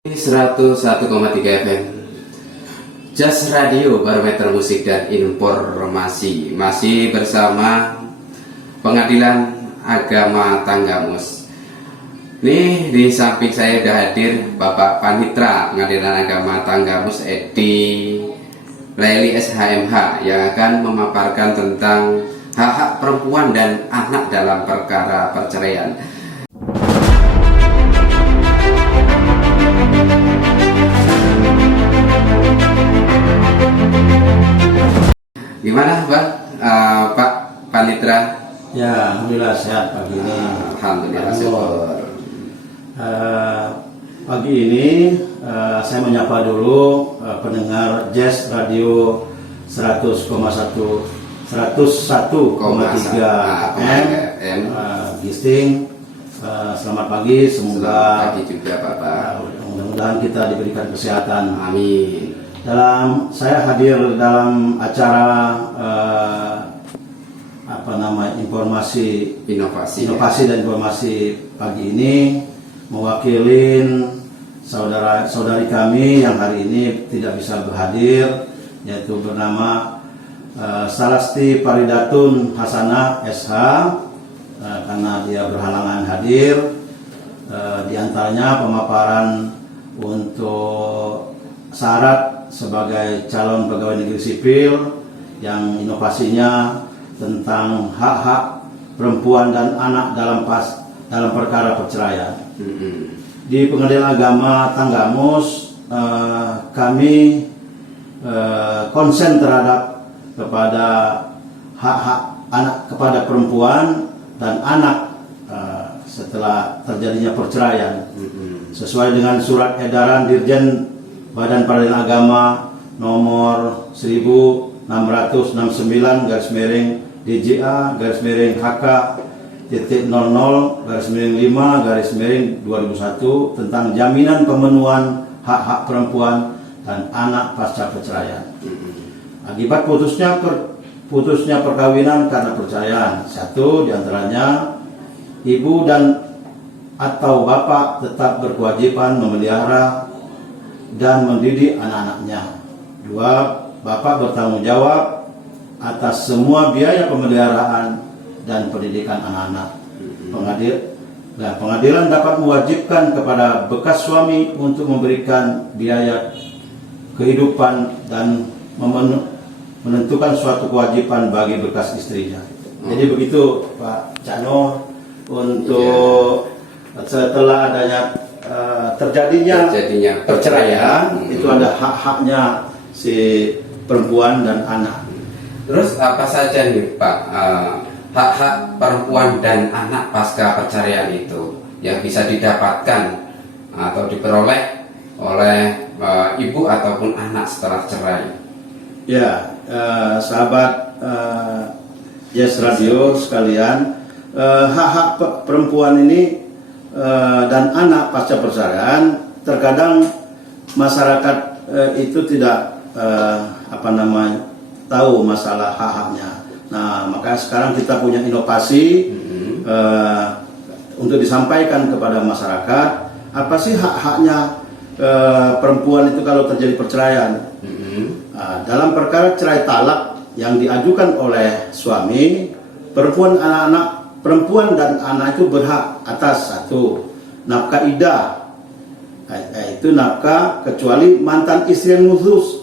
101,3 FM Jas Radio, barometer musik dan informasi. Masih bersama Pengadilan Agama Tanggamus. Nih, di samping saya sudah hadir Bapak Panitra Pengadilan Agama Tanggamus Edi Laili SHMH yang akan memaparkan tentang hak-hak perempuan dan anak dalam perkara perceraian. Gimana Pak Panitra? Ya, alhamdulillah sehat pagi ini. Alhamdulillah syukur. Pagi ini saya menyapa dulu pendengar Jazz Radio 101,3 FM Gisting. Selamat pagi, semoga pagi juga Bapak. Mudah-mudahan kita diberikan kesehatan. Amin. Saya hadir dalam acara inovasi dan informasi pagi ini mewakilin saudari kami yang hari ini tidak bisa berhadir, yaitu bernama Salasti Paridatun Hasanah SH, karena dia berhalangan hadir. Di antaranya pemaparan untuk syarat sebagai calon pegawai negeri sipil yang inovasinya tentang hak-hak perempuan dan anak dalam perkara perceraian. Di Pengadilan Agama Tanggamus kami konsen terhadap kepada hak-hak anak kepada perempuan dan anak setelah terjadinya perceraian, sesuai dengan surat edaran Dirjen Badan Peradilan Agama nomor 1669/HK.00/5/2001 tentang jaminan pemenuhan hak-hak perempuan dan anak pasca perceraian. Akibat putusnya perkawinan karena perceraian, satu diantaranya ibu dan atau bapak tetap berkewajiban memelihara dan mendidik anak-anaknya. Dua, bapak bertanggung jawab atas semua biaya pemeliharaan dan pendidikan anak-anak. Pengadilan dapat mewajibkan kepada bekas suami untuk memberikan biaya kehidupan dan menentukan suatu kewajiban bagi bekas istrinya. Jadi begitu Pak Cano, untuk setelah adanya terjadinya perceraian, itu ada hak-haknya si perempuan dan anak. Terus apa saja nih Pak hak-hak perempuan dan anak pasca perceraian itu yang bisa didapatkan atau diperoleh oleh ibu ataupun anak setelah cerai? Ya, sahabat Jazz Radio sekalian, hak-hak perempuan ini dan anak pasca perceraian, terkadang masyarakat itu tidak tahu masalah hak-haknya. Nah, maka sekarang kita punya inovasi untuk disampaikan kepada masyarakat, apa sih hak-haknya perempuan itu kalau terjadi perceraian. Dalam perkara cerai talak yang diajukan oleh suami, perempuan dan anak itu berhak atas satu, nafkah idah, itu nafkah kecuali mantan istri yang nusus.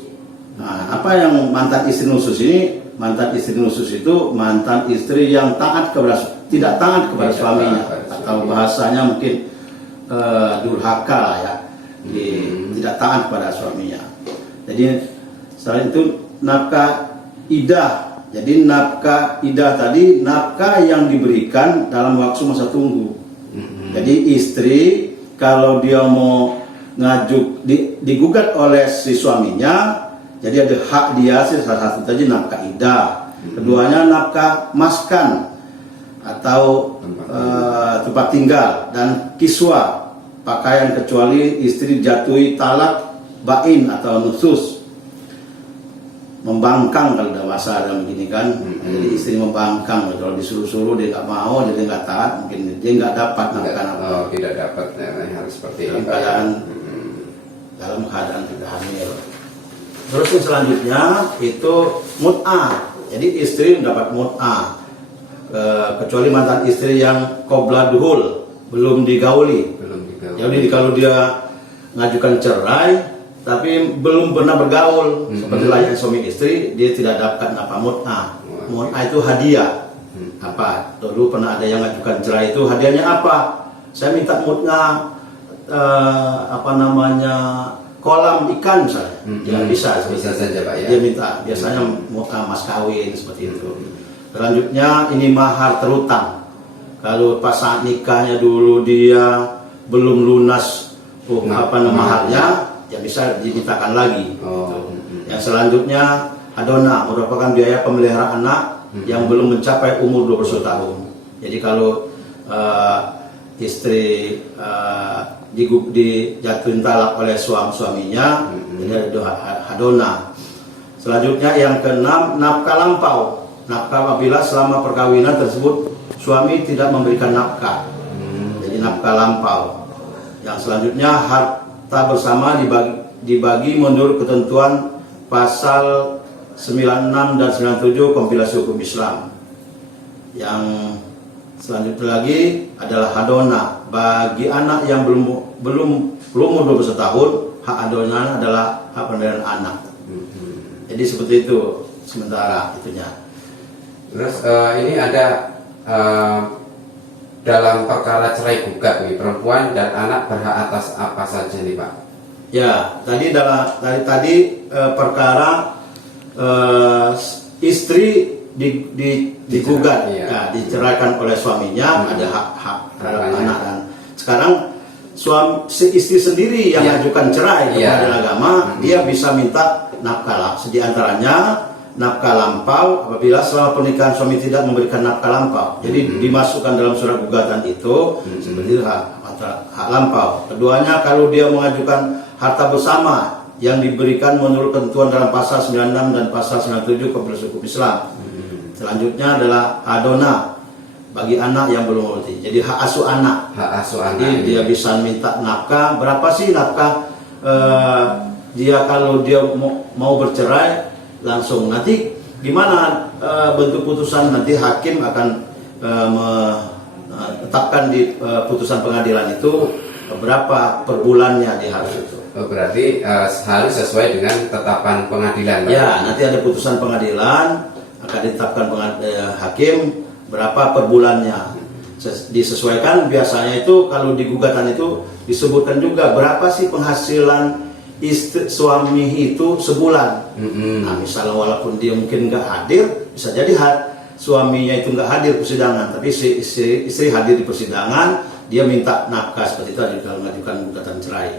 Nah, apa yang mantan istri nusus ini? Mantan istri nusus itu mantan istri yang tidak taat kepada suaminya, atau bahasanya mungkin durhaka lah ya, tidak taat kepada suaminya. Jadi selain itu nafkah idah. Jadi nafkah idah tadi nafkah yang diberikan dalam waktu masa tunggu. Jadi istri kalau dia mau digugat oleh si suaminya, jadi ada hak dia sih, salah satu tadi nafkah idah. Keduanya nafkah maskan atau tempat tinggal dan kiswa pakaian, kecuali istri jatuhi talak bain atau nusus. Membangkang kalau udah masa dalam begini kan. Jadi istri membangkang, kalau disuruh-suruh dia nggak mau, jadi nggak taat, mungkin dia nggak dapat nafkah. Tidak dapat, harus seperti ini. Keadaan dalam keadaan tidak hamil. Terus yang selanjutnya itu mut'ah. Jadi istri mendapat mut'ah, kecuali mantan istri yang qabla duhul, belum digauli. Jadi kalau dia ngajukan cerai tapi belum pernah bergaul, seperti layaknya suami istri, dia tidak dapat apa mut'ah. Mut'ah itu hadiah. Apa? Dulu pernah ada yang ngajukan cerai, itu hadiahnya apa? Saya minta mut'ah kolam ikan misalnya. Ya bisa saja Pak ya. Dia minta biasanya mut'ah mas kawin seperti itu. Selanjutnya ini mahar terutang. Kalau pas saat nikahnya dulu dia belum lunas maharnya, ya bisa dimintakan lagi. Gitu. Yang selanjutnya adona merupakan biaya pemelihara anak yang belum mencapai umur 21 tahun. Jadi kalau istri dijatuhin talak oleh suaminya, jadi ada hadona. Selanjutnya yang keenam, nafkah lampau. Nafkah apabila selama perkawinan tersebut suami tidak memberikan nafkah, jadi nafkah lampau. Yang selanjutnya harta bersama dibagi menurut ketentuan pasal 96 dan 97 kompilasi hukum Islam. Yang selanjutnya lagi adalah hadona. Bagi anak yang belum umur 21 tahun, hak hadona adalah hak pendirian anak. Jadi seperti itu sementara itunya. Terus ini ada dalam perkara cerai gugat nih, perempuan dan anak berhak atas apa saja nih Pak? Ya, tadi perkara istri digugat, ya, diceraikan oleh suaminya, ada hak terhadap anak. Dan sekarang si istri sendiri yang mengajukan cerai ke pengadilan agama, dia bisa minta nafkah di antaranya nafkah lampau apabila selama pernikahan suami tidak memberikan nafkah lampau. Jadi dimasukkan dalam surat gugatan itu seperti hak lampau. Keduanya kalau dia mengajukan harta bersama yang diberikan menurut ketentuan dalam pasal 96 dan pasal 97 kompilasi hukum Islam. Selanjutnya adalah hadona bagi anak yang belum mengerti. Jadi hak asuh anak. Jadi dia bisa minta nafkah. Berapa sih nafkah dia kalau dia mau bercerai langsung? Nanti gimana bentuk putusan, nanti hakim akan menetapkan di putusan pengadilan itu berapa per bulannya dia harus itu. Berarti harus sesuai dengan tetapan pengadilan. Ya, nanti ada putusan pengadilan akan ditetapkan hakim berapa per bulannya. Disesuaikan biasanya itu kalau di gugatan itu disebutkan juga berapa sih penghasilan suami itu sebulan. Nah, misalnya walaupun dia mungkin nggak hadir, bisa jadi suaminya itu nggak hadir persidangan, tapi istri hadir di persidangan, dia minta nafkah seperti itu kalau mengajukan gugatan cerai.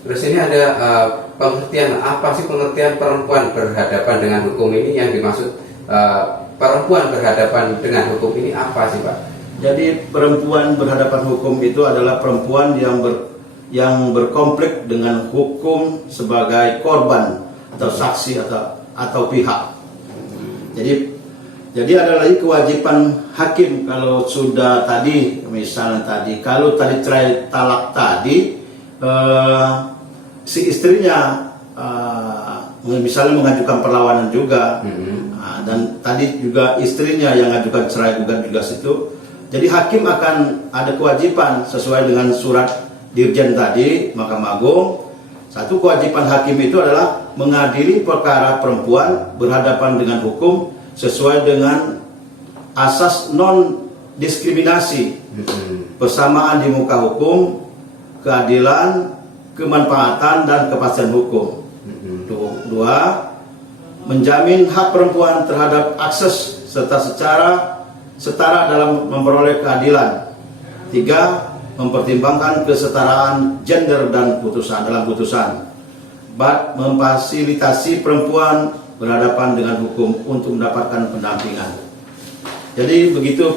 Terus ini ada pengertian, apa sih pengertian perempuan berhadapan dengan hukum ini? Yang dimaksud perempuan berhadapan dengan hukum ini apa sih Pak? Jadi perempuan berhadapan hukum itu adalah perempuan yang berkonflik dengan hukum sebagai korban atau saksi atau pihak. Jadi ada lagi kewajiban hakim kalau sudah tadi, misalnya kalau tadi cerai talak tadi, si istrinya misalnya mengajukan perlawanan juga, dan tadi juga istrinya yang mengajukan cerai gugat juga situ. Jadi hakim akan ada kewajiban sesuai dengan surat Dirjen tadi, Mahkamah Agung. Satu kewajiban hakim itu adalah mengadili perkara perempuan berhadapan dengan hukum sesuai dengan asas non diskriminasi, persamaan di muka hukum, keadilan, kemanfaatan dan kepastian hukum. Dua, menjamin hak perempuan terhadap akses serta setara dalam memperoleh keadilan. Tiga, mempertimbangkan kesetaraan gender dan dalam putusan. Empat, memfasilitasi perempuan berhadapan dengan hukum untuk mendapatkan pendampingan. Jadi begitu.